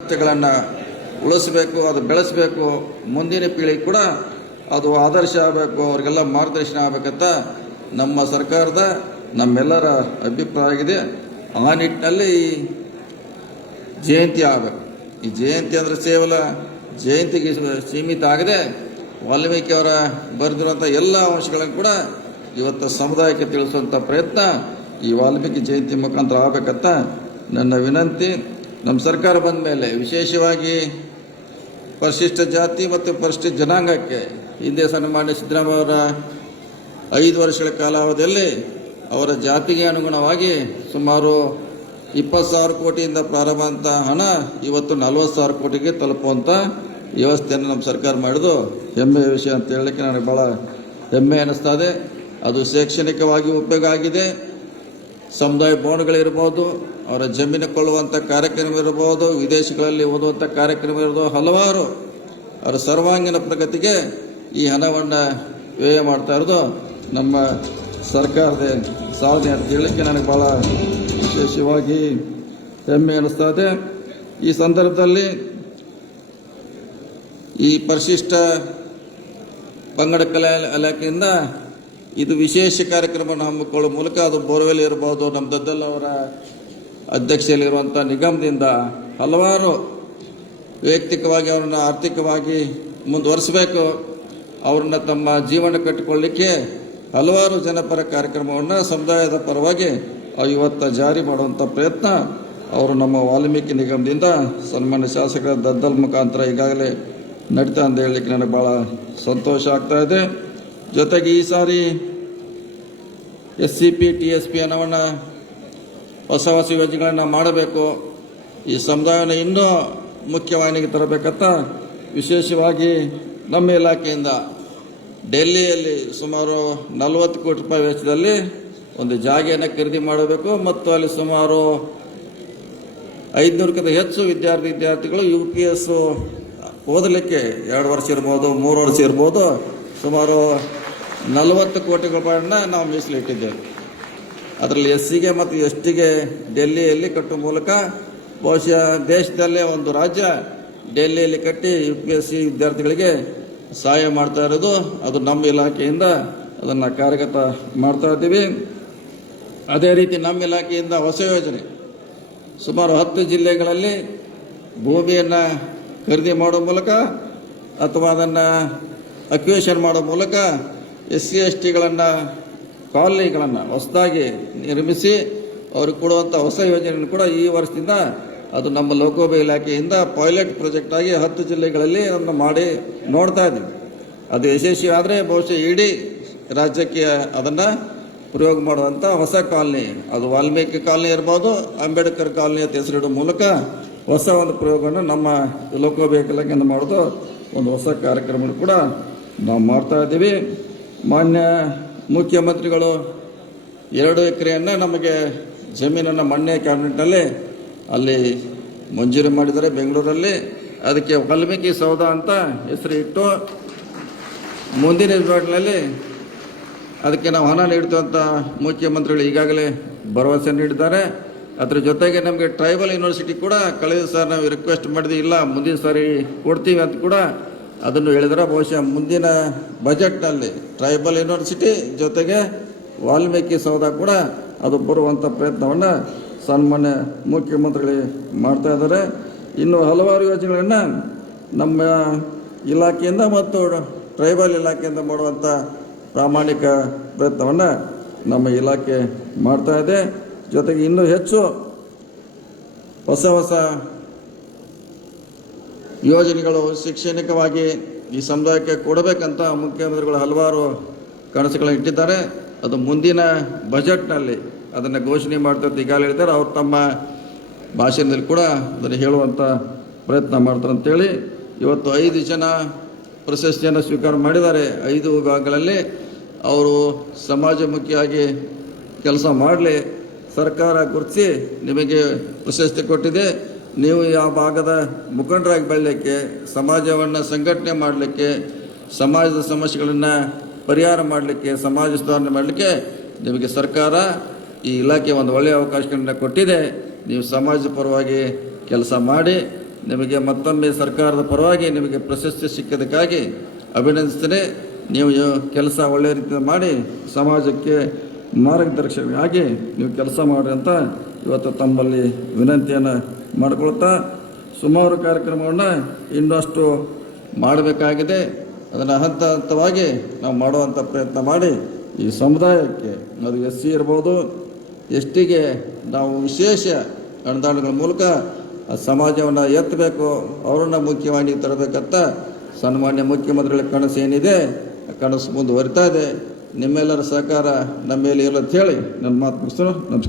ಗಳನ್ನು ಉಳಿಸಬೇಕು, ಅದು ಬೆಳೆಸಬೇಕು, ಮುಂದಿನ ಪೀಳಿಗೆ ಕೂಡ ಅದು ಆದರ್ಶ ಆಗಬೇಕು, ಅವರಿಗೆಲ್ಲ ಮಾರ್ಗದರ್ಶನ ಆಗಬೇಕಂತ ನಮ್ಮ ಸರ್ಕಾರದ ನಮ್ಮೆಲ್ಲರ ಅಭಿಪ್ರಾಯ ಆಗಿದೆ. ಆ ನಿಟ್ಟಿನಲ್ಲಿ ಈ ಜಯಂತಿ ಆಗಬೇಕು. ಈ ಜಯಂತಿ ಅಂದರೆ ಕೇವಲ ಜಯಂತಿಗೆ ಸೀಮಿತ ಆಗದೆ ವಾಲ್ಮೀಕಿ ಅವರ ಬರೆದಿರುವಂಥ ಎಲ್ಲ ಅಂಶಗಳನ್ನು ಕೂಡ ಇವತ್ತು ಸಮುದಾಯಕ್ಕೆ ತಿಳಿಸುವಂಥ ಪ್ರಯತ್ನ ಈ ವಾಲ್ಮೀಕಿ ಜಯಂತಿ ಮುಖಾಂತರ ಆಗಬೇಕಂತ ನನ್ನ ವಿನಂತಿ. ನಮ್ಮ ಸರ್ಕಾರ ಬಂದ ಮೇಲೆ ವಿಶೇಷವಾಗಿ ಪರಿಶಿಷ್ಟ ಜಾತಿ ಮತ್ತು ಪರಿಶಿಷ್ಟ ಜನಾಂಗಕ್ಕೆ ಹಿಂದೆ ಸನ್ಮಾನ್ಯ ಸಿದ್ದರಾಮಯ್ಯ ಅವರ 5 ವರ್ಷಗಳ ಕಾಲಾವಧಿಯಲ್ಲಿ ಅವರ ಜಾತಿಗೆ ಅನುಗುಣವಾಗಿ ಸುಮಾರು 20,000 ಕೋಟಿಯಿಂದ ಪ್ರಾರಂಭ ಅಂತ ಹಣ ಇವತ್ತು 40,000 ಕೋಟಿಗೆ ತಲುಪುವಂಥ ವ್ಯವಸ್ಥೆಯನ್ನು ನಮ್ಮ ಸರ್ಕಾರ ಮಾಡಿದ್ದು ಹೆಮ್ಮೆಯ ವಿಷಯ ಅಂತ ಹೇಳಲಿಕ್ಕೆ ನನಗೆ ಭಾಳ ಹೆಮ್ಮೆ ಅನ್ನಿಸ್ತಾ ಇದೆ. ಅದು ಶೈಕ್ಷಣಿಕವಾಗಿ ಉಪಯೋಗ ಆಗಿದೆ. ಸಮುದಾಯ ಭವನಗಳಿರ್ಬೋದು, ಅವರ ಜಮೀನು ಕೊಳ್ಳುವಂಥ ಕಾರ್ಯಕ್ರಮ ಇರ್ಬೋದು, ವಿದೇಶಗಳಲ್ಲಿ ಓದುವಂಥ ಕಾರ್ಯಕ್ರಮ ಇರ್ಬೋದು, ಹಲವಾರು ಅವರ ಸರ್ವಾಂಗೀಣ ಪ್ರಗತಿಗೆ ಈ ಹಣವನ್ನು ವ್ಯಯ ಮಾಡ್ತಾ ಇರೋದು ನಮ್ಮ ಸರ್ಕಾರದ ಸಾಧನೆ ಅಂತ ಹೇಳಲಿಕ್ಕೆ ನನಗೆ ಭಾಳ ವಿಶೇಷವಾಗಿ ಹೆಮ್ಮೆ ಅನ್ನಿಸ್ತಾ ಇದೆ. ಈ ಸಂದರ್ಭದಲ್ಲಿ ಈ ಪರಿಶಿಷ್ಟ ಪಂಗಡ ಕಲಾ ಇಲಾಖೆಯಿಂದ ಇದು ವಿಶೇಷ ಕಾರ್ಯಕ್ರಮವನ್ನು ಹಮ್ಮಿಕೊಳ್ಳುವ ಮೂಲಕ ಅದು ಬೋರ್ವೆಲ್ ಇರ್ಬೋದು, ನಮ್ಮ ದದ್ದಲ್ ಅವರ ಅಧ್ಯಕ್ಷತೆಯಲ್ಲಿರುವಂಥ ನಿಗಮದಿಂದ ಹಲವಾರು ವೈಯಕ್ತಿಕವಾಗಿ ಅವರನ್ನು ಆರ್ಥಿಕವಾಗಿ ಮುಂದುವರಿಸಬೇಕು, ಅವ್ರನ್ನ ತಮ್ಮ ಜೀವನ ಕಟ್ಟಿಕೊಳ್ಳಲಿಕ್ಕೆ ಹಲವಾರು ಜನಪರ ಕಾರ್ಯಕ್ರಮವನ್ನು ಸಮುದಾಯದ ಪರವಾಗಿ ಇವತ್ತು ಜಾರಿ ಮಾಡುವಂಥ ಪ್ರಯತ್ನ ಅವರು ನಮ್ಮ ವಾಲ್ಮೀಕಿ ನಿಗಮದಿಂದ ಸನ್ಮಾನ್ಯ ಶಾಸಕರ ದದ್ದಲ್ ಮುಖಾಂತರ ಈಗಾಗಲೇ ನಡೀತಾ ಅಂತ ಹೇಳಲಿಕ್ಕೆ ನನಗೆ ಭಾಳ ಸಂತೋಷ ಆಗ್ತಾ ಇದೆ. ಜೊತೆಗೆ ಈ ಸಾರಿ SCP TSP ಹಣವನ್ನು ಹೊಸ ಯೋಜನೆಗಳನ್ನು ಮಾಡಬೇಕು, ಈ ಸಮುದಾಯವನ್ನು ಇನ್ನೂ ಮುಖ್ಯವಾಹಿನಿಗೆ ತರಬೇಕಂತ ವಿಶೇಷವಾಗಿ ನಮ್ಮ ಇಲಾಖೆಯಿಂದ ಡೆಲ್ಲಿಯಲ್ಲಿ ಸುಮಾರು 40 ಕೋಟಿ ರೂಪಾಯಿ ವೆಚ್ಚದಲ್ಲಿ ಒಂದು ಜಾಗೆಯನ್ನು ಖರೀದಿ ಮಾಡಬೇಕು ಮತ್ತು ಅಲ್ಲಿ ಸುಮಾರು 500ಕ್ಕಿಂತ ಹೆಚ್ಚು ವಿದ್ಯಾರ್ಥಿಗಳು UPS ಓದಲಿಕ್ಕೆ 2 ವರ್ಷ ಇರ್ಬೋದು, 3 ವರ್ಷ ಇರ್ಬೋದು, ಸುಮಾರು 40 ಕೋಟಿ ರೂಪಾಯಿಯನ್ನು ನಾವು ಮೀಸಲಿಟ್ಟಿದ್ದೇವೆ. ಅದರಲ್ಲಿ SCಗೆ ಮತ್ತು STಗೆ ಡೆಲ್ಲಿಯಲ್ಲಿ ಕಟ್ಟುವ ಮೂಲಕ ಬಹುಶಃ ದೇಶದಲ್ಲೇ ಒಂದು ರಾಜ್ಯ ಡೆಲ್ಲಿಯಲ್ಲಿ ಕಟ್ಟಿ UPSC ವಿದ್ಯಾರ್ಥಿಗಳಿಗೆ ಸಹಾಯ ಮಾಡ್ತಾ ಇರೋದು ಅದು ನಮ್ಮ ಇಲಾಖೆಯಿಂದ ಅದನ್ನು ಕಾರ್ಯಗತ ಮಾಡ್ತಾ ಇದ್ದೀವಿ. ಅದೇ ರೀತಿ ನಮ್ಮ ಇಲಾಖೆಯಿಂದ ಹೊಸ ಯೋಜನೆ ಸುಮಾರು 10 ಜಿಲ್ಲೆಗಳಲ್ಲಿ ಭೂಮಿಯನ್ನು ಖರೀದಿ ಮಾಡೋ ಮೂಲಕ ಅಥವಾ ಅದನ್ನು ಅಕ್ವಿಷನ್ ಮಾಡೋ ಮೂಲಕ SC STಗಳನ್ನು ಕಾಲನಿಗಳನ್ನು ಹೊಸದಾಗಿ ನಿರ್ಮಿಸಿ ಅವ್ರಿಗೆ ಕೊಡುವಂಥ ಹೊಸ ಯೋಜನೆಯನ್ನು ಕೂಡ ಈ ವರ್ಷದಿಂದ ಅದು ನಮ್ಮ ಲೋಕೋಪಯೋಗಿ ಇಲಾಖೆಯಿಂದ ಪೈಲಟ್ ಪ್ರಾಜೆಕ್ಟ್ ಆಗಿ 10 ಜಿಲ್ಲೆಗಳಲ್ಲಿ ಅದನ್ನು ಮಾಡಿ ನೋಡ್ತಾ ಇದ್ದೀವಿ. ಅದು ಯಶಸ್ವಿ ಆದರೆ ಬಹುಶಃ ಇಡೀ ರಾಜ್ಯಕ್ಕೆ ಅದನ್ನು ಪ್ರಯೋಗ ಮಾಡುವಂಥ ಹೊಸ ಕಾಲನಿ, ಅದು ವಾಲ್ಮೀಕಿ ಕಾಲನಿ ಇರ್ಬೋದು, ಅಂಬೇಡ್ಕರ್ ಕಾಲನಿ ಅಂತ ಹೆಸರಿಡುವ ಮೂಲಕ ಹೊಸ ಒಂದು ಪ್ರಯೋಗವನ್ನು ನಮ್ಮ ಲೋಕೋಪಯೋಗಿ ಇಲಾಖೆಯಿಂದ ಮಾಡೋದು ಒಂದು ಹೊಸ ಕಾರ್ಯಕ್ರಮ ಕೂಡ ನಾವು ಮಾಡ್ತಾ ಇದ್ದೀವಿ. ಮಾನ್ಯ ಮುಖ್ಯಮಂತ್ರಿಗಳು 2 ಎಕರೆಯನ್ನು ನಮಗೆ ಜಮೀನನ್ನು ಮೊನ್ನೆ ಕ್ಯಾಬಿನೆಟ್ನಲ್ಲಿ ಅಲ್ಲಿ ಮಂಜೂರು ಮಾಡಿದ್ದಾರೆ ಬೆಂಗಳೂರಲ್ಲಿ. ಅದಕ್ಕೆ ವಾಲ್ಮೀಕಿ ಸೌಧ ಅಂತ ಹೆಸರು ಇಟ್ಟು ಮುಂದಿನ ದಿನಗಳಲ್ಲಿ ಅದಕ್ಕೆ ನಾವು ಹಣ ನೀಡ್ತೀವಿ ಅಂತ ಮುಖ್ಯಮಂತ್ರಿಗಳು ಈಗಾಗಲೇ ಭರವಸೆ ನೀಡಿದ್ದಾರೆ. ಅದ್ರ ಜೊತೆಗೆ ನಮಗೆ ಟ್ರೈಬಲ್ ಯೂನಿವರ್ಸಿಟಿ ಕೂಡ ಕಳೆದ ಸಾರಿ ನಾವು ರಿಕ್ವೆಸ್ಟ್ ಮಾಡಿದ್ವಿ, ಇಲ್ಲ ಮುಂದಿನ ಸಾರಿ ಕೊಡ್ತೀವಿ ಅಂತ ಕೂಡ ಅದನ್ನು ಹೇಳಿದರೆ ಬಹುಶಃ ಮುಂದಿನ ಬಜೆಟ್ನಲ್ಲಿ ಟ್ರೈಬಲ್ ಯೂನಿವರ್ಸಿಟಿ ಜೊತೆಗೆ ವಾಲ್ಮೀಕಿ ಸೌಧ ಕೂಡ ಅದು ಬರುವಂಥ ಪ್ರಯತ್ನವನ್ನು ಸನ್ಮಾನ್ಯ ಮುಖ್ಯಮಂತ್ರಿಗಳು ಮಾಡ್ತಾ ಇದ್ದಾರೆ. ಇನ್ನು ಹಲವಾರು ಯೋಜನೆಗಳನ್ನು ನಮ್ಮ ಇಲಾಖೆಯಿಂದ ಮತ್ತು ಟ್ರೈಬಲ್ ಇಲಾಖೆಯಿಂದ ಮಾಡುವಂಥ ಪ್ರಾಮಾಣಿಕ ಪ್ರಯತ್ನವನ್ನು ನಮ್ಮ ಇಲಾಖೆ ಮಾಡ್ತಾ ಇದೆ. ಜೊತೆಗೆ ಇನ್ನೂ ಹೆಚ್ಚು ಹೊಸ ಯೋಜನೆಗಳು ಶೈಕ್ಷಣಿಕವಾಗಿ ಈ ಸಮುದಾಯಕ್ಕೆ ಕೊಡಬೇಕಂತ ಮುಖ್ಯಮಂತ್ರಿಗಳು ಹಲವಾರು ಕನಸುಗಳನ್ನು ಇಟ್ಟಿದ್ದಾರೆ. ಅದು ಮುಂದಿನ ಬಜೆಟ್ನಲ್ಲಿ ಅದನ್ನು ಘೋಷಣೆ ಮಾಡ್ತಾರೆ ಈಗಾಗಲೇ ಹೇಳಿದ್ದಾರೆ. ಅವರು ತಮ್ಮ ಭಾಷಣದಲ್ಲಿ ಕೂಡ ಅದನ್ನು ಹೇಳುವಂಥ ಪ್ರಯತ್ನ ಮಾಡ್ತಾರೆ ಅಂತೇಳಿ ಇವತ್ತು 5 ಜನ ಪ್ರಶಸ್ತಿಯನ್ನು ಸ್ವೀಕಾರ ಮಾಡಿದ್ದಾರೆ. 5 ವಿಭಾಗಗಳಲ್ಲಿ ಅವರು ಸಮಾಜಮುಖಿಯಾಗಿ ಕೆಲಸ ಮಾಡಲಿ, ಸರ್ಕಾರ ಗುರುತಿಸಿ ನಿಮಗೆ ಪ್ರಶಸ್ತಿ ಕೊಟ್ಟಿದೆ, ನೀವು ಯಾವ ಭಾಗದ ಮುಖಂಡರಾಗಿ ಬೆಳಲಿಕ್ಕೆ, ಸಮಾಜವನ್ನು ಸಂಘಟನೆ ಮಾಡಲಿಕ್ಕೆ, ಸಮಾಜದ ಸಮಸ್ಯೆಗಳನ್ನು ಪರಿಹಾರ ಮಾಡಲಿಕ್ಕೆ, ಸಮಾಜ ಸುಧಾರಣೆ ಮಾಡಲಿಕ್ಕೆ ನಿಮಗೆ ಸರ್ಕಾರ ಈ ಇಲಾಖೆ ಒಂದು ಒಳ್ಳೆಯ ಅವಕಾಶಗಳನ್ನು ಕೊಟ್ಟಿದೆ. ನೀವು ಸಮಾಜದ ಪರವಾಗಿ ಕೆಲಸ ಮಾಡಿ ನಿಮಗೆ ಮತ್ತೊಮ್ಮೆ ಸರ್ಕಾರದ ಪರವಾಗಿ ನಿಮಗೆ ಪ್ರಶಸ್ತಿ ಸಿಕ್ಕಿದ್ದಕ್ಕಾಗಿ ಅಭಿನಂದಿಸ್ತೇನೆ. ನೀವು ಕೆಲಸ ಒಳ್ಳೆಯ ರೀತಿಯಲ್ಲಿ ಮಾಡಿ ಸಮಾಜಕ್ಕೆ ಮಾರ್ಗದರ್ಶಕರಾಗಿ ನೀವು ಕೆಲಸ ಮಾಡಿ ಅಂತ ಇವತ್ತು ತಮ್ಮಲ್ಲಿ ವಿನಂತಿಯನ್ನು ಮಾಡಿಕೊಳ್ತಾ, ಸುಮಾರು ಕಾರ್ಯಕ್ರಮವನ್ನು ಇನ್ನಷ್ಟು ಮಾಡಬೇಕಾಗಿದೆ. ಅದನ್ನು ಹಂತ ಹಂತವಾಗಿ ನಾವು ಮಾಡುವಂಥ ಪ್ರಯತ್ನ ಮಾಡಿ ಈ ಸಮುದಾಯಕ್ಕೆ, ಅದು SC ಇರ್ಬೋದು, STಗೆ ನಾವು ವಿಶೇಷ ಅನುದಾನಗಳ ಮೂಲಕ ಆ ಸಮಾಜವನ್ನು ಎತ್ತಬೇಕು, ಅವರನ್ನು ಮುಖ್ಯವಾಗಿ ತರಬೇಕಂತ ಸನ್ಮಾನ್ಯ ಮುಖ್ಯಮಂತ್ರಿಗಳ ಕನಸು ಏನಿದೆ ಆ ಕನಸು ಮುಂದುವರಿತಾ ಇದೆ. ನಿಮ್ಮೆಲ್ಲರ ಸಹಕಾರ ನಮ್ಮ ಮೇಲೆ ಇಲ್ಲ ಅಂತ ಹೇಳಿ ನನ್ನ ಮಾತು ಮುಗಿಸ್ತೇನೆ. ನಮಸ್ಕಾರ.